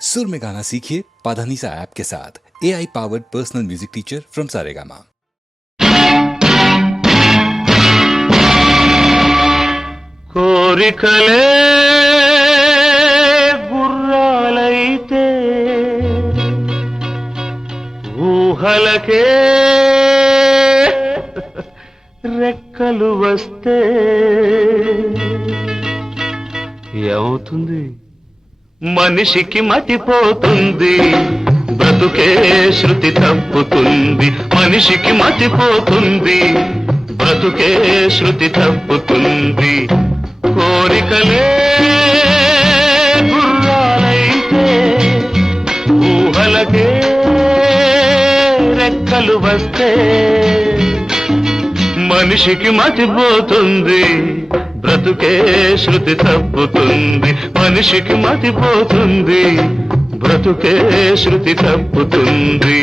सुर में गाना सीखिए पाधानीसा ऐप के साथ A I powered personal music teacher from Saregama కోరికలే గుర్రాలైతే ఊహలకే రెక్కలు వస్తే ఏమవుతుంది మనిషికి మతిపోతుంది. బ్రతుకే శృతి తప్పుతుంది. మనిషికి మతిపోతుంది. బ్రతుకే శృతి తప్పుతుంది. కోరికలే గుర్రాలైతే ఊహలకే రెక్కలు వస్తే మనిషికి మతిపోతుంది. బ్రతుకే శృతి తప్పుతుంది మనిషికి మతిపోతుంది బ్రతుకే శృతి తప్పుతుంది.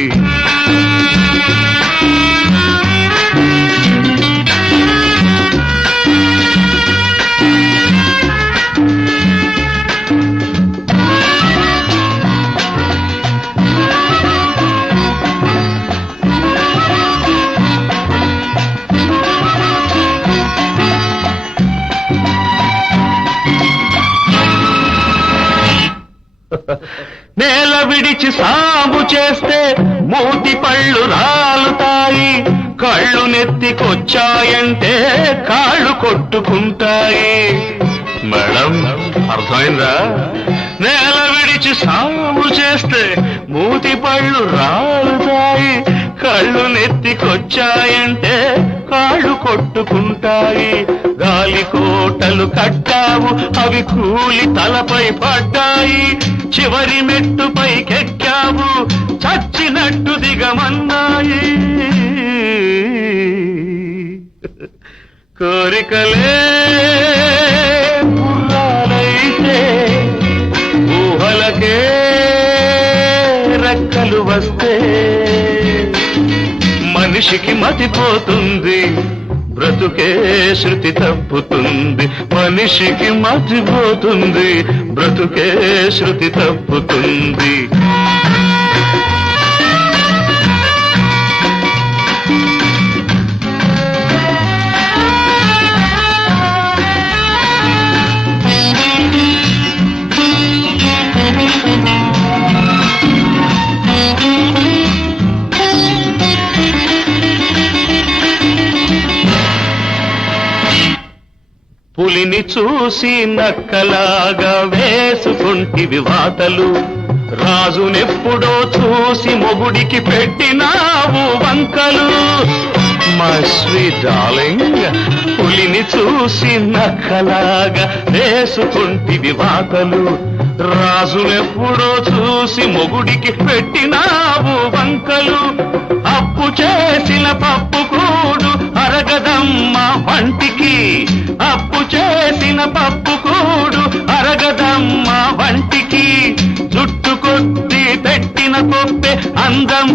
నేల విడిచి సాగు చేస్తే మూతి పళ్ళు రాలుతాయి కళ్ళు నెత్తికొచ్చాయంటే కాళ్ళు కొట్టుకుంటాయి. మేడం అర్థమైందా? నేల విడిచి సాగు చేస్తే మూతి పళ్ళు రాలుతాయి కళ్ళు నెత్తికొచ్చాయంటే కాళ్ళు కొట్టుకుంటాయి. గాలి కోటలు కట్టావు అవి కూలి తలపై పడ్డాయి. చివరి మెట్టు పైకెక్కావు చచ్చినట్టు దిగమన్నాయి. కోరికలే మనిషికి మతిపోతుంది బ్రతుకే శృతి తప్పుతుంది. మనిషికి మతిపోతుంది బ్రతుకే శృతి తప్పుతుంది. పులిని చూసి నక్కలాగా వేసుకుంటివి వాతలు. రాజునెప్పుడో చూసి మొగుడికి పెట్టినావు వంకలు. మా పులిని చూసి నక్కలాగా వేసుకుంటివి వాతలు. రాజునెప్పుడో చూసి మొగుడికి పెట్టినావు వంకలు. అప్పు చేసిన పప్పు కూడు అరగదమ్మ వంటికి అప్పు చేసిన పప్పు కూడు అరగదమ్మ వంటికి జుట్టు కొద్ది పెట్టిన కొప్పే అందం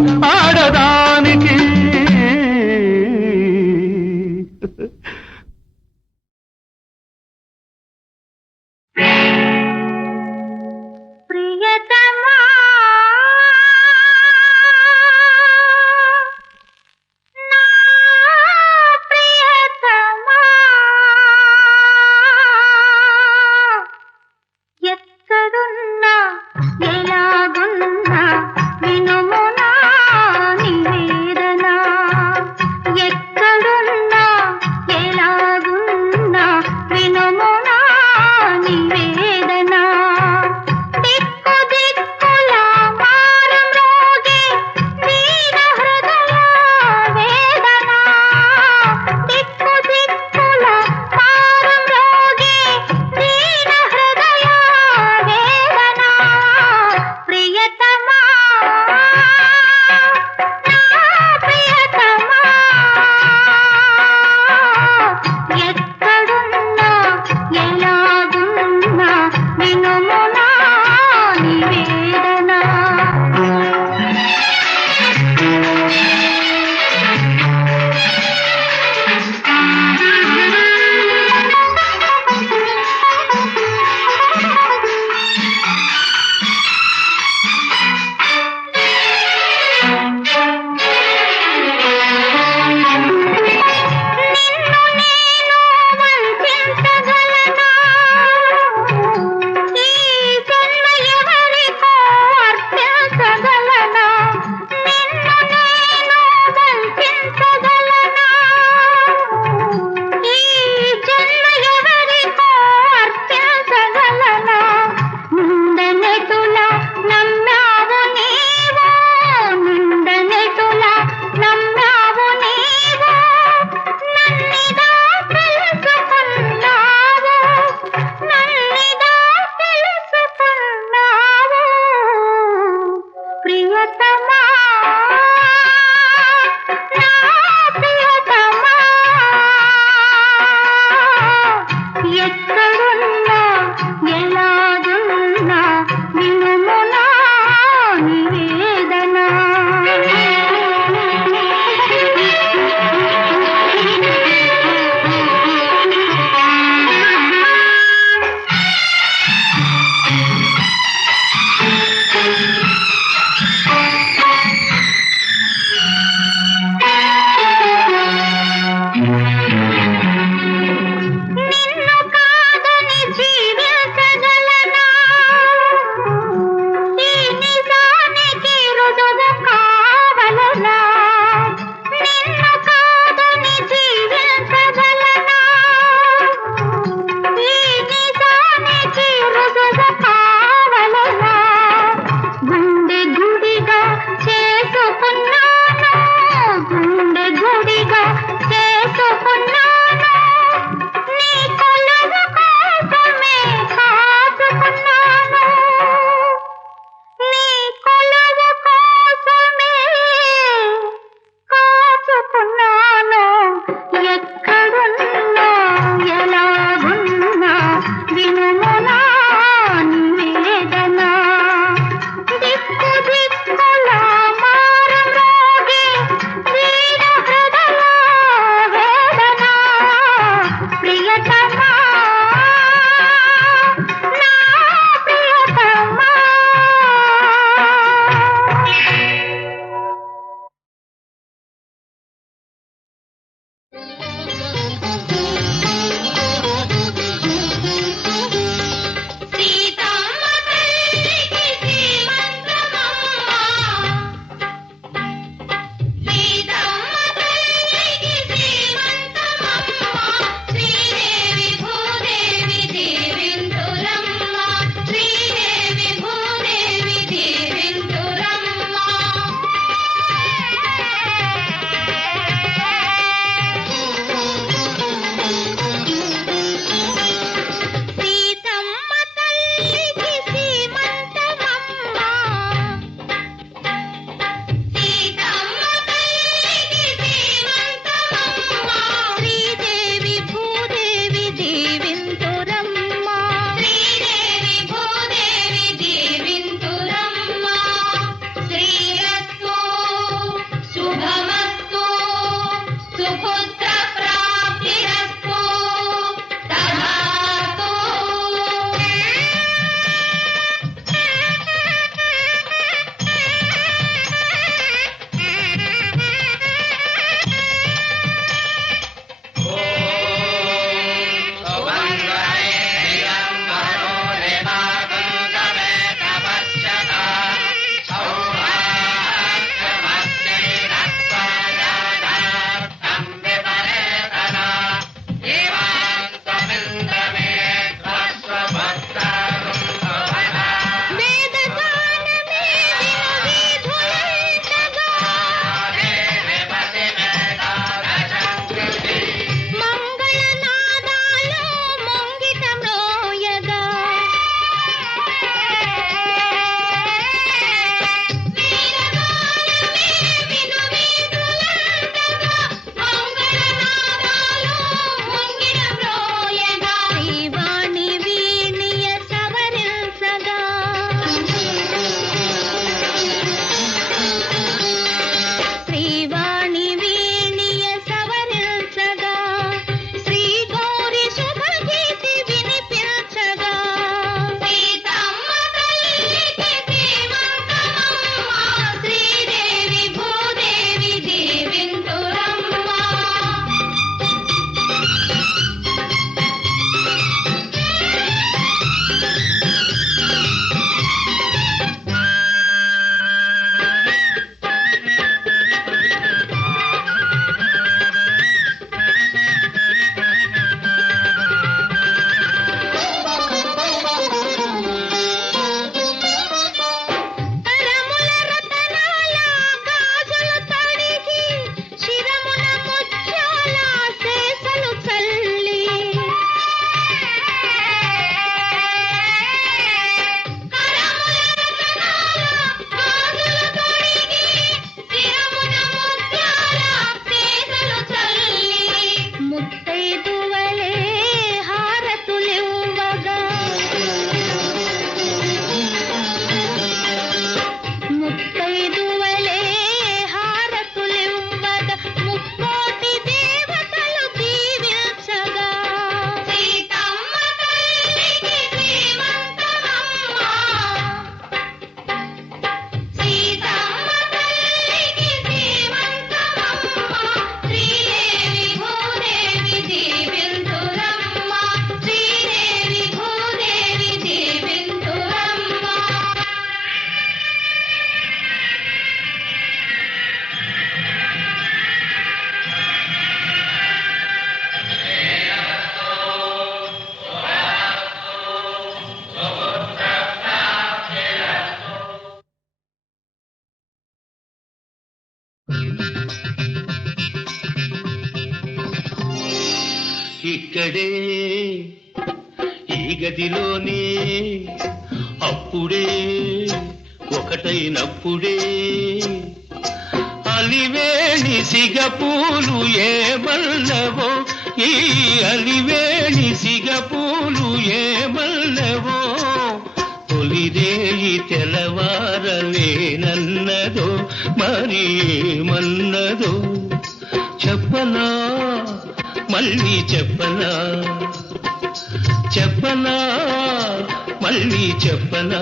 ఇక్కడే ఈ గదిలోనే అప్పుడే ఒకటైనప్పుడే అలివేణి సిగపూలు ఏమల్లవో ఈ అలివేణి సిగపూలు ఏమల్లవో తొలిదేయి తెలవారలేనన్నదో మరి ఏమన్నదో చెప్పనా? మళ్ళీ చెప్పనా? చెప్పనా? మళ్ళీ చెప్పనా?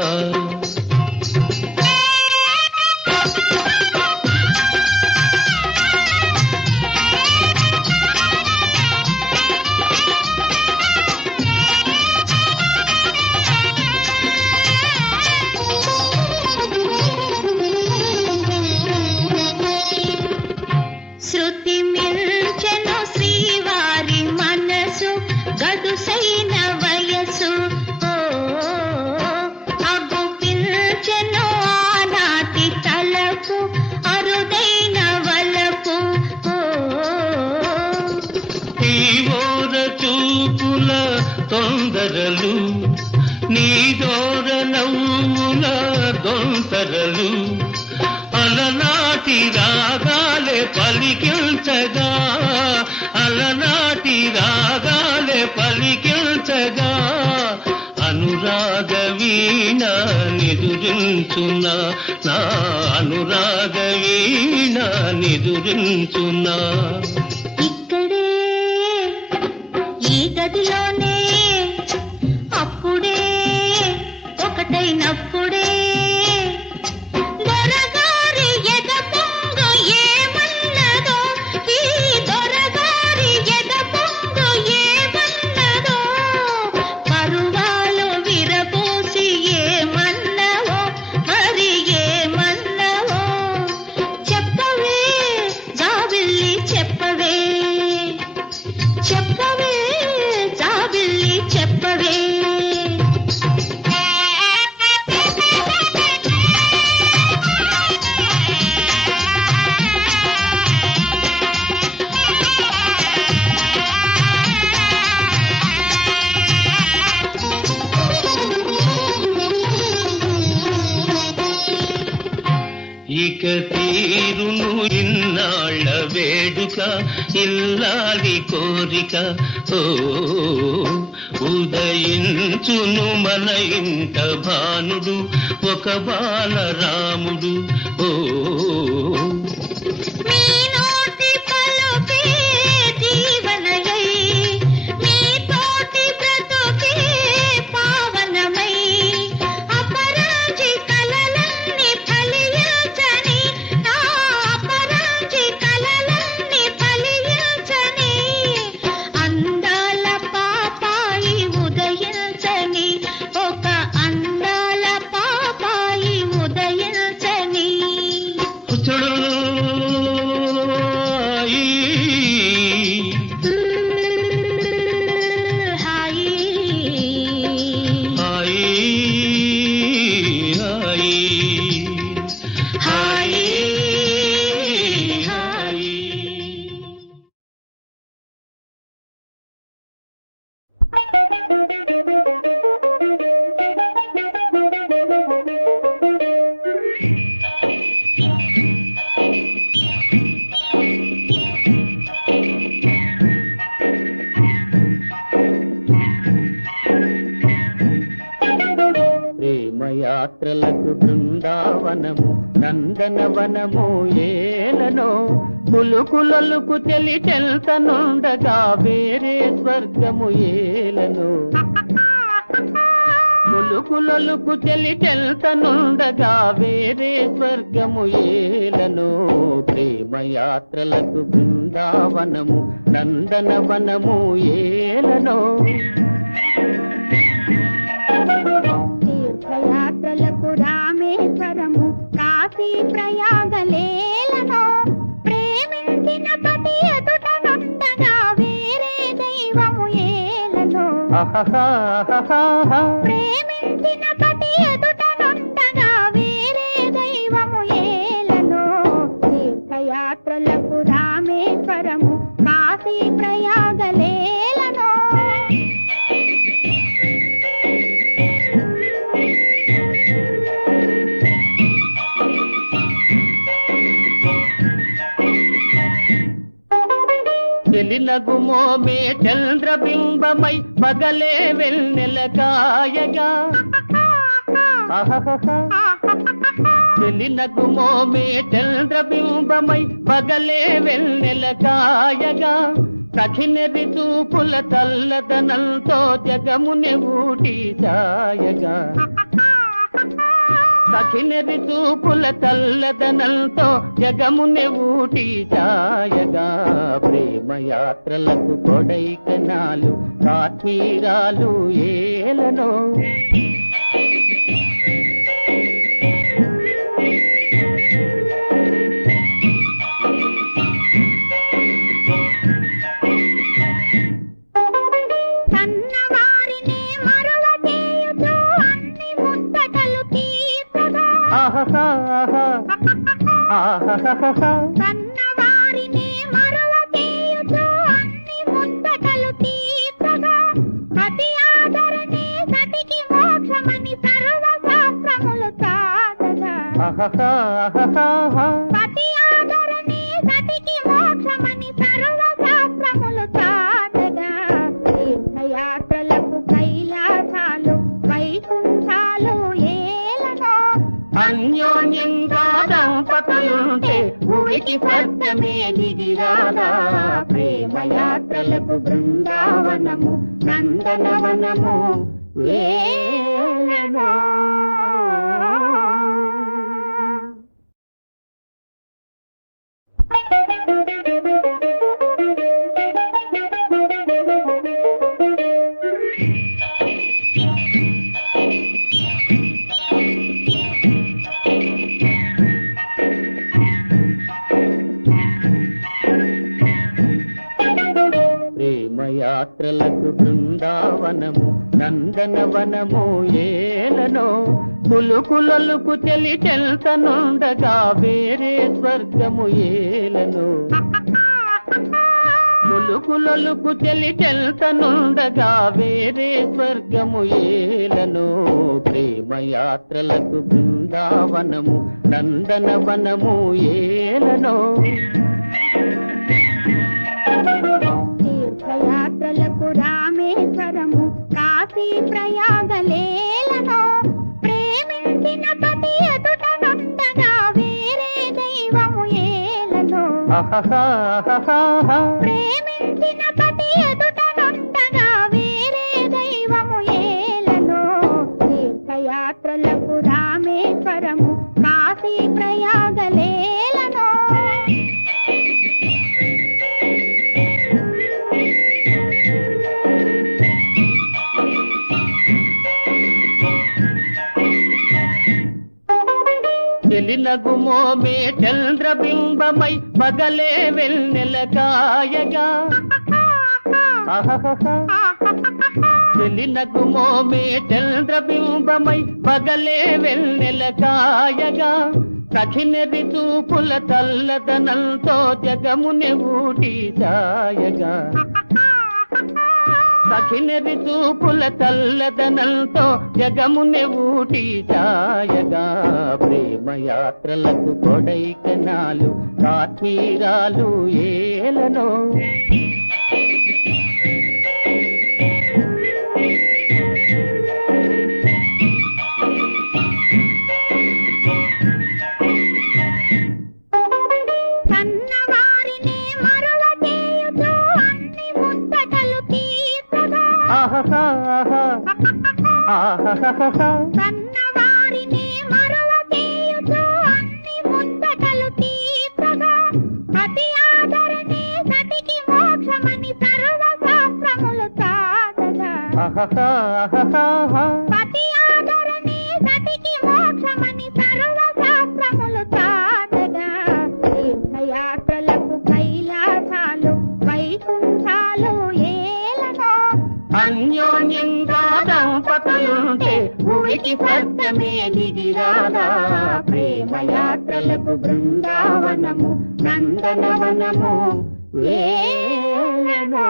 తొందరలు నీ నవ్వుల దొంతరలు. అలనాటి రాగాలే పలికించగా అలనాటి రాగాలే పలికించగా అనురాగ వీణ నిదురించున్నా నా అనురాగ వీణ నిదురించున్నా ఇక్కడే ఈ గదిలోనే అప్పుడే ఒకటైనప్పుడు ఇక తీరును ఇన్నాళ్ళ వేడుక ఇల్లాలి కోరిక. ఓ ఉదయించును మన ఇంట భానుడు ఒక బాలరాముడు. ఓ పాత్రలకు బృందావనము నందనవనము ఏలనో. కులుకులలుకు చెలి చెల్తనుండగా వేరే స్వర్గము ఏలను. కులుకులలుకు చెలి చెల్తనుండగా వేరే స్వర్గము ఏలను. ప్రేమయాత్రలకు బృందావనము నందనవనము ఏలనో. కాశీ ప్రయాగలేలను ప్రేమించిన పతి ఎదుట నుండగా వేరే దైవము ఏలను. ప్రేమించిన చెలినగుమోమే చంద్రబింబమై పగలే వెన్నెల కాయగా. ఆహాహాహా. చెలినగుమోమే చంద్రబింబమై పగలే వెన్నెల కాయగా. సఖినెరి చూపుల తల్లదనంతో జగముని ఊటి సాయగా సఖినెరి చూపుల తల్లదనంతో జగముని ఊటి సాయగా ప్రేమయాత్రలకు కొడైకనాలు కాశ్మీరాలు ఏలనో. ఆహాహాహా కన్నవారిని చేయుచు అన్ని తీర్చగా అతి సతికి మోక్షమని సర్వ శాస్త్రములు చాటగా దంపతులుంటే భూమికి స్వర్గమే దిగిరాదా ప్రేమ యాత్రలకు బృందావనము నందనవనము ఏలనో? ప్రేమ యాత్రలకు బృందావనము నందనవనము ఏలనో కులుకులలుకు చెలి చెల్తనుండగా వేరే స్వర్గము ఏలను. కులుకులలుకు చెలి చెల్తనుండగా వేరే స్వర్గము ఏలను. ప్రేమ యాత్రలకు బృందావనము నందనవనము ఏలనో. కాశీ ప్రయాగలేలను ప్రేమించిన పతి ఎదుట నుండగా వేరే దైవము ఏలను. ప్రేమించిన పతి ఎదుట నుండగా వేరే దైవము ఏలను తీర్థయాత్రలకు చెలినగుమోమే చంద్రబింబమై పగలే వెన్నెల కాయగా. ఆహాహాహా. చెలినగుమోమే చంద్రబింబమై పగలే వెన్నెల కాయగా. సఖినెరి చూపుల తల్లదనంతో జగముని ఊటి సాయగా. సఖినెరి చూపుల చల్లదనంతో జగముని ఊటి సాయగా ప్రేమయాత్రలకు కొడైకనాలు కాశ్మీరాలు ఏలనో. కన్నవారిని మరువ చేయుచు అన్ని ముచ్చటలు తీర్చగా అతి సతికి మోక్షమని సర్వ శాస్త్రములు ఉంటే ఏలనో అన్యోన్యంగా దంపతులుంటే దిగిరాదా ప్రేమ యాత్రలకు బృందావనము నందనవనము ఏలనో